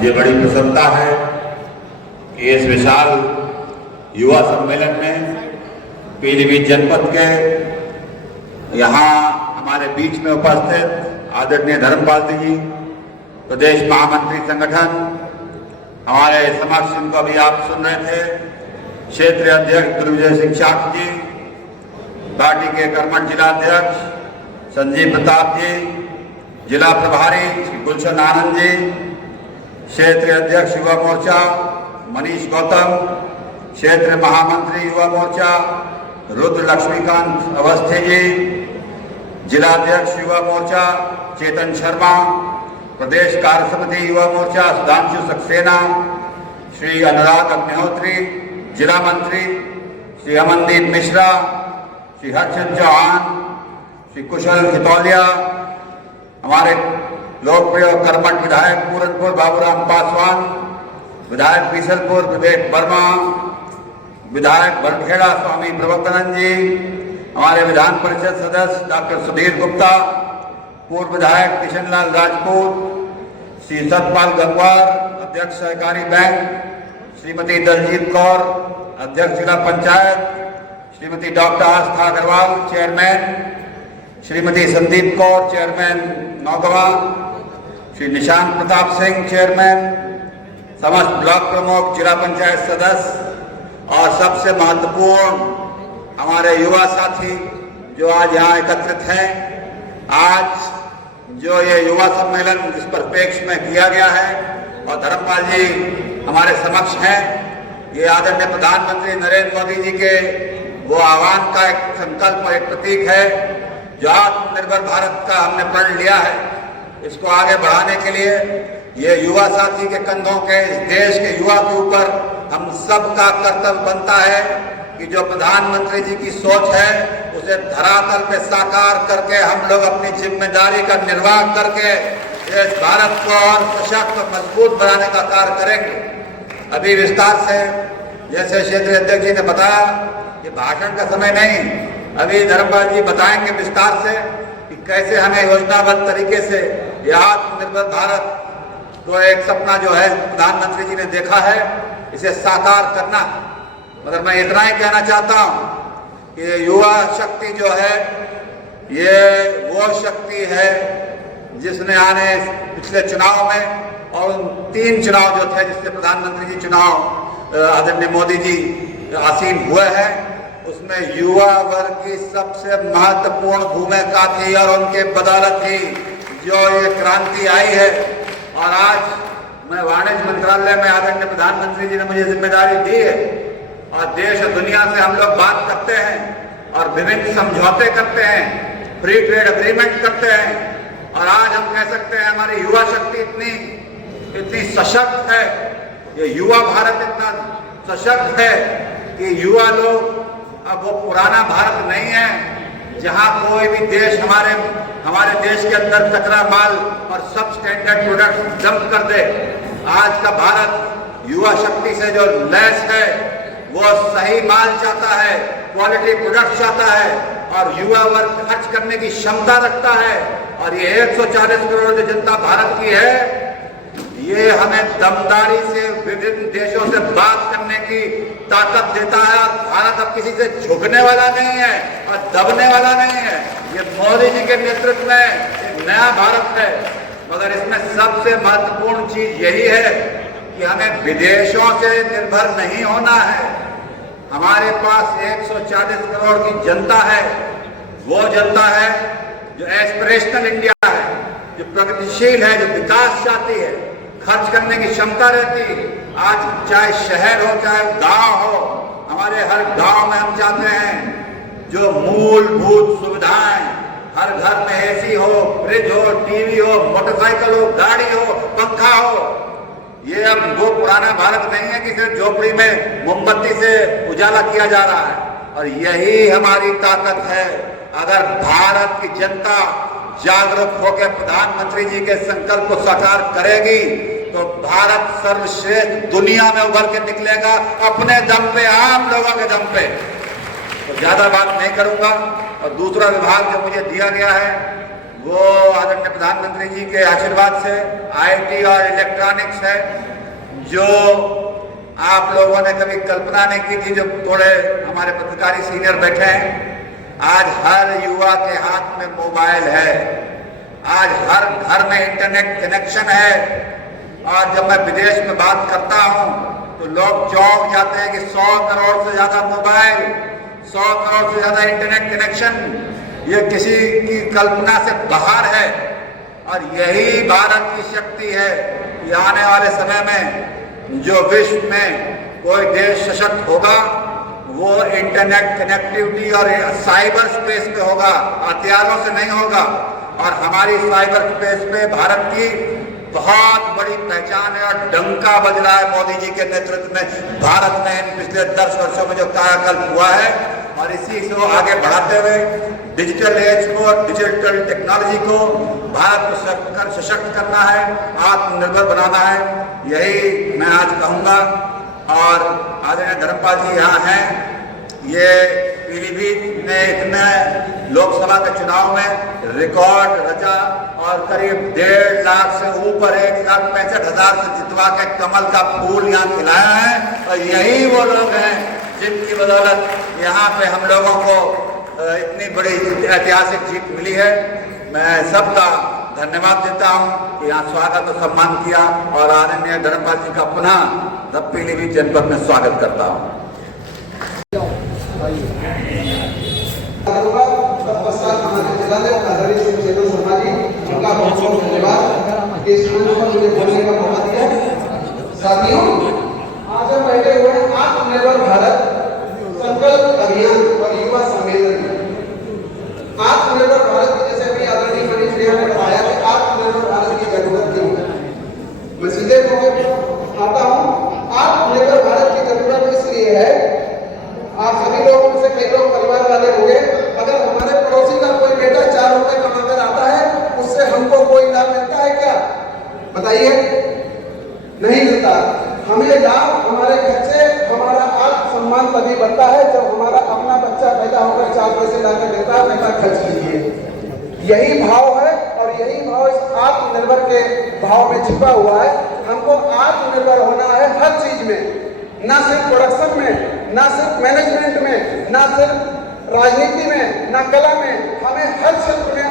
मुझे बड़ी प्रसन्नता है कि इस विशाल युवा सम्मेलन में पीलीभीत जनपद के यहाँ हमारे बीच में उपस्थित आदरणीय धर्मपाल जी, प्रदेश महामंत्री संगठन, हमारे समक्ष जिनको अभी आप सुन रहे थे, क्षेत्रीय अध्यक्ष दुर्विजय सिंह शाक्त जी, पार्टी के कर्मठ जिला अध्यक्ष संजीव प्रताप जी, जिला प्रभारी श्री गुलशन आनंद जी, क्षेत्रीय अध्यक्ष युवा मोर्चा मनीष गौतम, क्षेत्रीय महामंत्री युवा मोर्चा रुद्र लक्ष्मीकांत अवस्थी जी, जिला अध्यक्ष युवा मोर्चा चेतन शर्मा, प्रदेश कार्य समिति युवा मोर्चा सुधांशु सक्सेना, श्री अनुराग अग्निहोत्री, जिला मंत्री श्री अमनदीप मिश्रा, श्री हर्षद चौहान, श्री कुशल खितौलिया, हमारे लोकप्रिय कर्मठ विधायक पूरनपुर बाबूराम पासवान, विधायक बीसलपुर विवेक वर्मा, विधायक बरखेड़ा स्वामी प्रभुकानंद जी, हमारे विधान परिषद सदस्य डॉक्टर सुधीर गुप्ता, पूर्व विधायक किशनलाल राजपूत, श्री सतपाल गंगवार, अध्यक्ष सहकारी बैंक, श्रीमती दलजीत कौर, अध्यक्ष जिला panchayat, Shrimati doctor Astha Agrawal, chairman, Shrimati Sandeep Kaur, chairman Naugawa, Shri Nishant Pratap Singh, chairman, समस्त ब्लॉक प्रमुख, जिला पंचायत सदस्य और सबसे महत्वपूर्ण हमारे युवा साथी जो आज यहाँ एकत्रित हैं। आज जो ये युवा सम्मेलन जिस परिप्रेक्ष्य में किया गया है और धर्मपाल जी हमारे समक्ष हैं, ये आदरणीय प्रधानमंत्री नरेंद्र मोदी जी के वो आह्वान का एक संकल्प और एक प्रतीक है जो आत्मनिर्भर भारत का हमने प्रण लिया है। इसको आगे बढ़ाने के लिए ये युवा साथी के कंधों के, इस देश के युवा के ऊपर हम सब का कर्तव्य बनता है कि जो प्रधानमंत्री जी की सोच है उसे धरातल पे साकार करके हम लोग अपनी जिम्मेदारी का निर्वाह करके इस भारत को और सशक्त और मजबूत बनाने का कार्य करेंगे। अभी विस्तार से जैसे क्षेत्रीय अध्यक्ष जी ने बताया, ये भाषण का समय नहीं, अभी धर्मपाल जी बताएंगे विस्तार से कि कैसे हमें योजनाबद्ध तरीके से ये आत्मनिर्भर भारत को एक सपना जो है प्रधानमंत्री जी ने देखा है, इसे साकार करना। मगर मैं इतना ही कहना चाहता हूँ कि युवा शक्ति जो है ये वो शक्ति है जिसने आने पिछले चुनाव में और 3 चुनाव जो थे जिससे प्रधानमंत्री जी चुनाव आदरणीय मोदी जी आसीन हुए हैं, उसमें युवा वर्ग की सबसे महत्वपूर्ण भूमिका थी और उनके बदौलत ही जो ये क्रांति आई है। और आज मैं वाणिज्य मंत्रालय में आदरणीय प्रधानमंत्री जी ने मुझे जिम्मेदारी दी है और देश और दुनिया से हम लोग बात करते हैं और विभिन्न समझौते करते हैं, फ्री ट्रेड एग्रीमेंट करते हैं और आज हम कह सकते हैं हमारी युवा शक्ति इतनी सशक्त है, ये युवा भारत इतना सशक्त है कि युवा लोग अब वो पुराना भारत नहीं है जहां कोई भी देश हमारे देश के अंदर कचरा माल और सब स्टैंडर्ड प्रोडक्ट डंप कर दे। आज का भारत युवा शक्ति से जो लैस है वो सही माल चाहता है, क्वालिटी प्रोडक्ट चाहता है और युवा वर्ग खर्च करने की क्षमता रखता है। और ये 140 करोड़ जो जनता भारत की है, ये हमें दमदारी से विभिन्न देशों से बात करने की ताकत देता है और भारत अब किसी से झुकने वाला नहीं है और दबने वाला नहीं है। ये मोदी जी के नेतृत्व में एक नया भारत है। मगर इसमें सबसे महत्वपूर्ण चीज यही है कि हमें विदेशों से निर्भर नहीं होना है। हमारे पास 140 करोड़ की जनता है, वो जनता है जो एस्पिरेशनल इंडिया है, जो प्रगतिशील है, जो विकास चाहती है, खर्च करने की क्षमता रहती है। आज चाहे शहर हो चाहे गांव हो, हमारे हर गांव में हम चाहते हैं जो मूलभूत सुविधाएं, हर घर में एसी हो, फ्रिज हो, टीवी हो, मोटरसाइकिल हो, गाड़ी हो, पंखा हो। ये अब वो पुराना भारत नहीं है कि सिर्फ झोपड़ी में मोमबत्ती से उजाला किया जा रहा है। और यही हमारी ताकत है। अगर भारत की जनता जागरूक होकर प्रधानमंत्री जी के संकल्प को साकार करेगी तो भारत सर्वश्रेष्ठ दुनिया में उभर के निकलेगा, अपने दम पे, आप लोगों के दम पे। तो ज्यादा बात नहीं करूंगा। और दूसरा विभाग जो मुझे दिया गया है वो आदरणीय प्रधानमंत्री जी के आशीर्वाद से आईटी और इलेक्ट्रॉनिक्स है, जो आप लोगों ने कभी कल्पना नहीं की थी। जो थोड़े हमारे पत्रकारी सीनियर बैठे हैं, आज हर युवा के हाथ में मोबाइल है, आज हर घर में इंटरनेट कनेक्शन है। और जब मैं विदेश में बात करता हूं तो लोग चौंक जाते हैं कि 100 करोड़ से ज्यादा मोबाइल, 100 करोड़ से ज्यादा इंटरनेट कनेक्शन, ये किसी की कल्पना से बाहर है। और यही भारत की शक्ति है कि आने वाले समय में जो विश्व में कोई देश सशक्त होगा वो इंटरनेट कनेक्टिविटी और साइबर स्पेस पे होगा, हथियारों से नहीं होगा। और हमारी साइबर स्पेस पे भारत की बहुत बड़ी पहचान है और डंका बज रहा है मोदी जी के नेतृत्व में। भारत ने इन पिछले 10 वर्षों में जो कायाकल्प हुआ है और इसी को आगे बढ़ाते हुए डिजिटल एज को और डिजिटल टेक्नोलॉजी को भारत को सशक्त करना है, आत्मनिर्भर बनाना है, यही मैं आज कहूँगा। और आदरणीय धर्मपाल जी यहाँ हैं, ये पीलीभीत ने इतने लोकसभा के चुनाव में रिकॉर्ड रचा और करीब 1.5 लाख से ऊपर 1,65,000 से जितवा के कमल का फूल यहाँ खिलाया है। और यही वो लोग हैं जिनकी बदौलत यहाँ पे हम लोगों को इतनी बड़ी ऐतिहासिक जीत मिली है। मैं सबका धन्यवाद देता हूँ कि यहाँ स्वागत और सम्मान किया और आदरणीय धर्मपाल जी का पुनः पीलीभीत जनपद में स्वागत करता हूँ। हमारे जिला आदरणीय चेतन शर्मा जी, उनका बहुत बहुत धन्यवाद इस मंच पर मुझे बोलने का मौका दिया। साथियों, आज हम बैठे हुए हैं आत्मनिर्भर भारत संकल्प अभियान और युवा सम्मेलन में। आत्मनिर्भर भारत की, जैसे अभी आदरणीय मनीष ने बताया कि आत्मनिर्भर भारत की जरूरत क्यों है, मैं सीधे आता हूँ। आत्मनिर्भर भारत की जरूरत इसलिए है, आप सभी लोगों से कई लोग परिवार वाले होंगे, अगर हमारे पड़ोसी का कोई बेटा 4 रुपए कमाकर आता है, उससे हमको कोई लाभ मिलता है क्या? बताइए, नहीं मिलता। हमें लाभ हमारे घर से, हमारा आत्मसम्मान तभी बढ़ता है जब हमारा अपना बच्चा पैदा होकर 4 पैसे लाकर देता है, पैसा खर्च कीजिए। यही भाव है और यही भाव इस आत्मनिर्भर के भाव में छिपा हुआ है। हमको आत्मनिर्भर होना है हर चीज में, ना सिर्फ प्रोडक्शन में, ना सिर्फ मैनेजमेंट में, ना सिर्फ राजनीति में, ना कला में, हमें हर क्षेत्र में